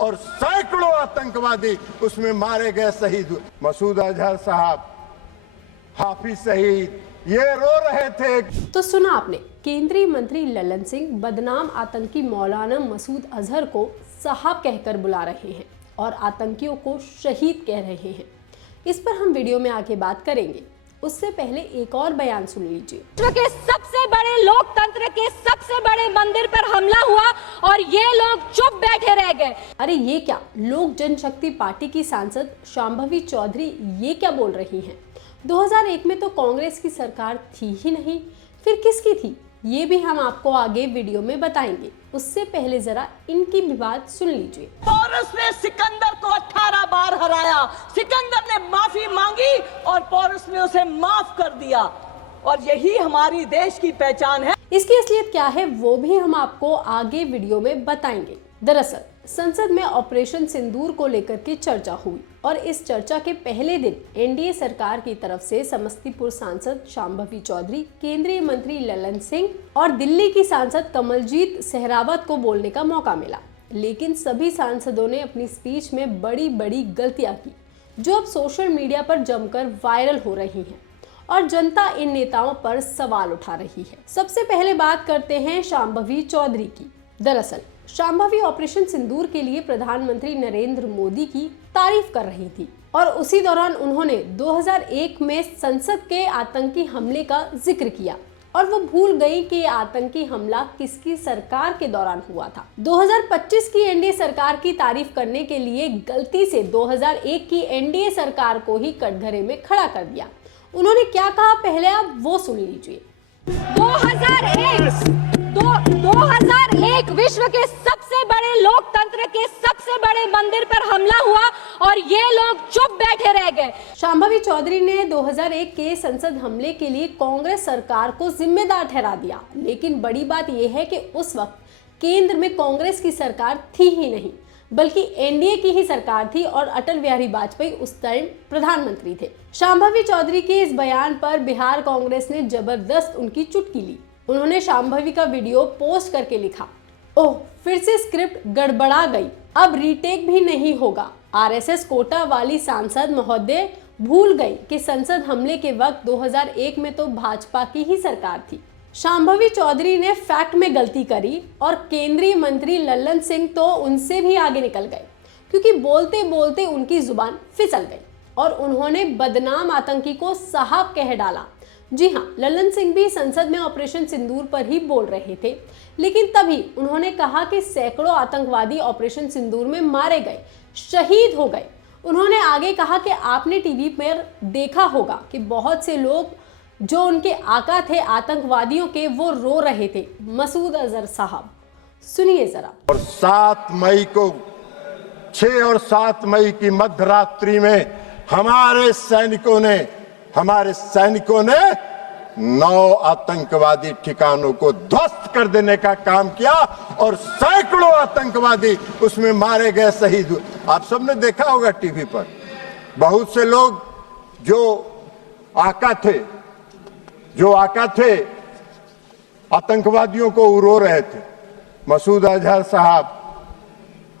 और सैकड़ों आतंकवादी उसमें मारे गए, शहीद हुए। मसूद अजहर साहब, हाफिज शहीद, ये रो रहे थे। तो सुना आपने, केंद्रीय मंत्री लल्लन सिंह बदनाम आतंकी मौलाना मसूद अजहर को साहब कहकर बुला रहे हैं और आतंकियों को शहीद कह रहे हैं। इस पर हम वीडियो में आगे बात करेंगे, उससे पहले एक और बयान सुन लीजिए। विश्व के सबसे बड़े लोकतंत्र के सबसे बड़े मंदिर पर हमला हुआ और ये लोग चुप बैठे रह गए। अरे ये क्या, लोक जनशक्ति पार्टी की सांसद शांभवी चौधरी ये क्या बोल रही हैं? 2001 में तो कांग्रेस की सरकार थी ही नहीं, फिर किसकी थी? ये भी हम आपको आगे वीडियो में बताएंगे। उससे पहले जरा इनकी भी बात सुन लीजिए। पोरस ने सिकंदर को 18 बार हराया, सिकंदर ने माफी मांगी और पोरस ने उसे माफ कर दिया, और यही हमारी देश की पहचान है। इसकी असलियत क्या है वो भी हम आपको आगे वीडियो में बताएंगे। दरअसल संसद में ऑपरेशन सिंदूर को लेकर के चर्चा हुई और इस चर्चा के पहले दिन एनडीए सरकार की तरफ से समस्तीपुर सांसद शांभवी चौधरी, केंद्रीय मंत्री लल्लन सिंह और दिल्ली की सांसद कमलजीत सहरावत को बोलने का मौका मिला। लेकिन सभी सांसदों ने अपनी स्पीच में बड़ी बड़ी गलतियां की, जो अब सोशल मीडिया पर जमकर वायरल हो रही हैं और जनता इन नेताओं पर सवाल उठा रही है। सबसे पहले बात करते हैं शांभवी चौधरी की। दरअसल शांभवी ऑपरेशन सिंदूर के लिए प्रधानमंत्री नरेंद्र मोदी की तारीफ कर रही थी और उसी दौरान उन्होंने 2001 में संसद के आतंकी हमले का जिक्र किया और वो भूल गई कि आतंकी हमला किसकी सरकार के दौरान हुआ था। 2025 की एनडीए सरकार की तारीफ करने के लिए गलती से 2001 की एनडीए सरकार को ही कटघरे में खड़ा कर दिया। उन्होंने क्या कहा पहले आप वो सुन लीजिए। 2001 विश्व के सबसे बड़े लोकतंत्र के सबसे बड़े मंदिर पर हमला हुआ और ये लोग चुप बैठे रह गए। शांभवी चौधरी ने 2001 के संसद हमले के लिए कांग्रेस सरकार को जिम्मेदार ठहरा दिया, लेकिन बड़ी बात यह है कि उस वक्त केंद्र में कांग्रेस की सरकार थी ही नहीं, बल्कि एनडीए की ही सरकार थी और अटल बिहारी वाजपेयी उस टाइम प्रधानमंत्री थे। शांभवी चौधरी के इस बयान पर बिहार कांग्रेस ने जबरदस्त उनकी चुटकी ली। उन्होंने शांभवी का वीडियो पोस्ट करके लिखा, ओह फिर से स्क्रिप्ट गड़बड़ा गई, अब रीटेक भी नहीं होगा। आरएसएस कोटा वाली सांसद महोदय भूल गई कि संसद हमले के वक्त 2001 में तो भाजपा की ही सरकार थी। शांभवी चौधरी ने फैक्ट में गलती करी और केंद्रीय मंत्री लल्लन सिंह तो उनसे भी आगे निकल गए, क्योंकि बोलते बोलते उनकी जुबान फिसल गई और उन्होंने बदनाम आतंकी को साहब कह डाला। जी हाँ, लल्लन सिंह भी संसद में ऑपरेशन सिंदूर पर ही बोल रहे थे, लेकिन तभी उन्होंने कहा कि सैकड़ों आतंकवादी ऑपरेशन सिंदूर में मारे गए, शहीद हो गए। उन्होंने आगे कहा कि आपने टीवी पर देखा होगा कि बहुत से लोग जो उनके आका थे आतंकवादियों के, वो रो रहे थे। मसूद अजहर साहब सुनिए जरा। और 7 मई को 6 और 7 मई की मध्य रात्रि में हमारे सैनिकों ने 9 आतंकवादी ठिकानों को ध्वस्त कर देने का काम किया और सैकड़ों आतंकवादी उसमें मारे गए, शहीद हुए। आप सबने देखा होगा टीवी पर, बहुत से लोग जो आका थे आतंकवादियों को रो रहे थे। मसूद अजहर साहब,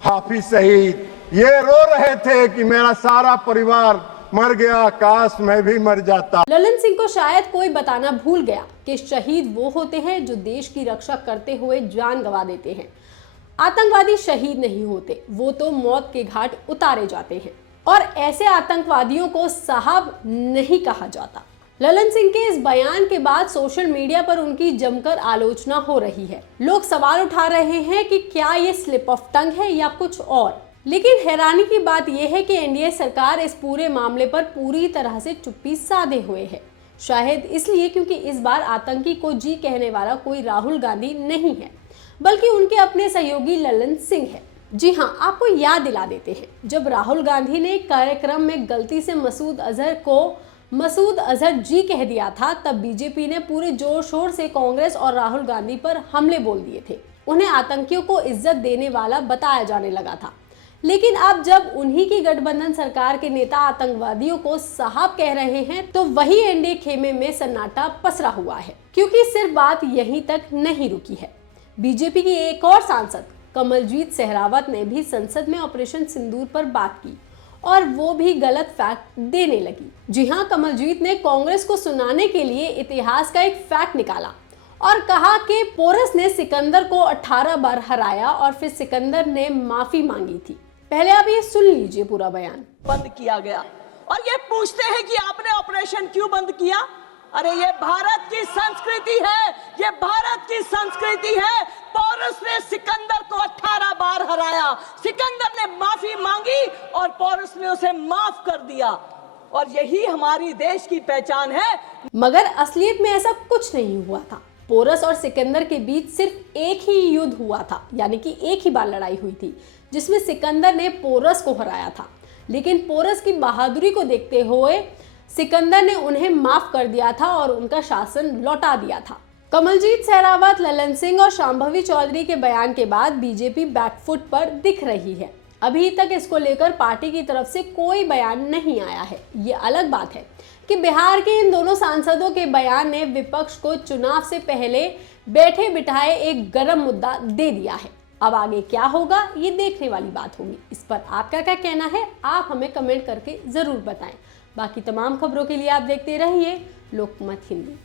हाफिज शहीद, ये रो रहे थे कि मेरा सारा परिवार मर गया, काश मैं भी मर जाता। लल्लन सिंह को शायद कोई बताना भूल गया कि शहीद वो होते हैं जो देश की रक्षा करते हुए जान गंवा देते हैं। आतंकवादी शहीद नहीं होते, वो तो मौत के घाट उतारे जाते हैं और ऐसे आतंकवादियों को साहब नहीं कहा जाता। लल्लन सिंह के इस बयान के बाद सोशल मीडिया पर उनकी जमकर आलोचना हो रही है। लोग सवाल उठा रहे हैं कि क्या ये स्लिप ऑफ टंग है या कुछ और। लेकिन हैरानी की बात यह है कि एनडीए सरकार इस पूरे मामले पर पूरी तरह से चुप्पी साधे हुए है। शायद इसलिए क्योंकि इस बार आतंकी को जी कहने वाला कोई राहुल गांधी नहीं है, बल्कि उनके अपने सहयोगी लल्लन सिंह है। जी हाँ, आपको याद दिला देते हैं, जब राहुल गांधी ने कार्यक्रम में गलती से मसूद अजहर जी कह दिया था, तब बीजेपी ने पूरे जोर शोर से कांग्रेस और राहुल गांधी पर हमले बोल दिए थे। उन्हें आतंकियों को इज्जत देने वाला बताया जाने लगा था। लेकिन अब जब उन्हीं की गठबंधन सरकार के नेता आतंकवादियों को साहब कह रहे हैं, तो वही एनडीए खेमे में सन्नाटा पसरा हुआ है। क्योंकि सिर्फ बात यहीं तक नहीं रुकी है। बीजेपी की एक और सांसद कमलजीत सहरावत ने भी संसद में ऑपरेशन सिंदूर पर बात की और वो भी गलत फैक्ट देने लगी। जी हाँ, कमलजीत ने कांग्रेस को सुनाने के लिए इतिहास का एक फैक्ट निकाला और कहा कि पोरस ने सिकंदर को 18 बार हराया और फिर सिकंदर ने माफी मांगी थी। पहले आप ये सुन लीजिए पूरा बयान। बंद किया गया और ये पूछते हैं कि आपने ऑपरेशन क्यों बंद किया। अरे ये भारत की संस्कृति है, ये भारत की संस्कृति है। पोरस ने सिकंदर को 18 बार हराया, सिकंदर ने माफी मांगी और पोरस ने उसे माफ कर दिया और यही हमारी देश की पहचान है। मगर असलियत में ऐसा कुछ नहीं हुआ था। पोरस और सिकंदर के बीच सिर्फ एक ही युद्ध हुआ था, यानी कि एक ही बार लड़ाई हुई थी जिसमें सिकंदर ने पोरस को हराया था। लेकिन पोरस की बहादुरी को देखते हुए सिकंदर ने उन्हें माफ कर दिया था और उनका शासन लौटा दिया था। कमलजीत सहरावत, ललन सिंह और शांभवी चौधरी के बयान के बाद बीजेपी बैकफुट पर दिख रही है। अभी तक इसको लेकर पार्टी की तरफ से कोई बयान नहीं आया है। ये अलग बात है कि बिहार के इन दोनों सांसदों के बयान ने विपक्ष को चुनाव से पहले बैठे बिठाए एक गर्म मुद्दा दे दिया है। अब आगे क्या होगा ये देखने वाली बात होगी। इस पर आपका क्या कहना है, आप हमें कमेंट करके जरूर बताएं। बाकी तमाम खबरों के लिए आप देखते रहिए लोकमत हिंदी।